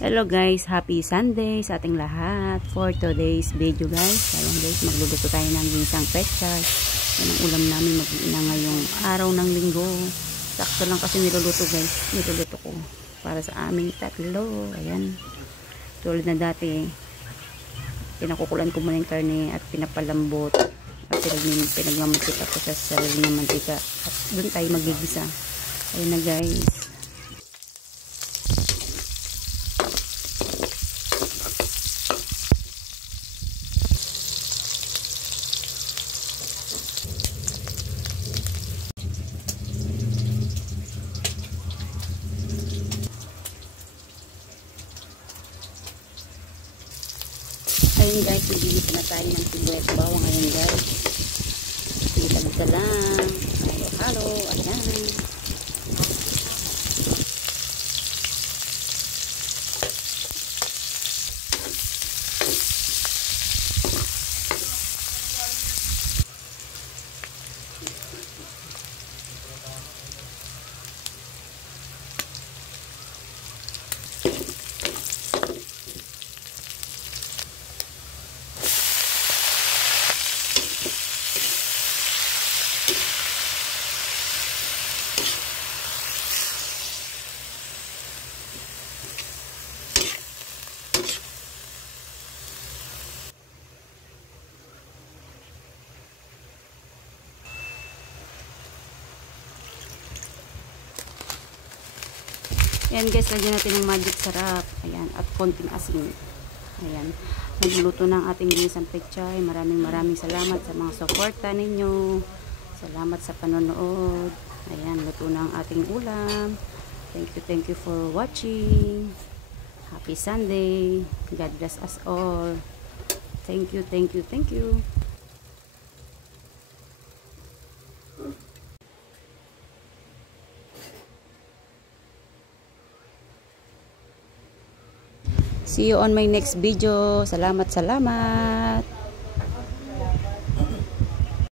Hello guys, happy Sunday sa ating lahat. For today's video guys, ayan guys, magluluto tayo ng ginisang pechay. Yan ang ulam namin mag-iina ngayong araw ng linggo. Sakto lang kasi niluluto guys, niluluto ko para sa aming tatlo. Ayan, tulad na dati, pinakukulan ko muna yung karne at pinapalambot at pinagmamantika ko sa sarili ng mantika at doon tayo magigisa. Ayan na guys. Ayun guys, magbibit na tayo ng sibuyas bawang. Ayun guys, kita lang, halo-halo, ayan. Ayan guys, lagyan natin ng magic sarap. Ayan, at konting asin. Ayan, nagluluto ng ating ginisang pechay. Maraming salamat sa mga suporta ninyo. Salamat sa panonood. Ayan, luto na ang ating ulam. Thank you for watching. Happy Sunday. God bless us all. Thank you. See you on my next video. Salamat.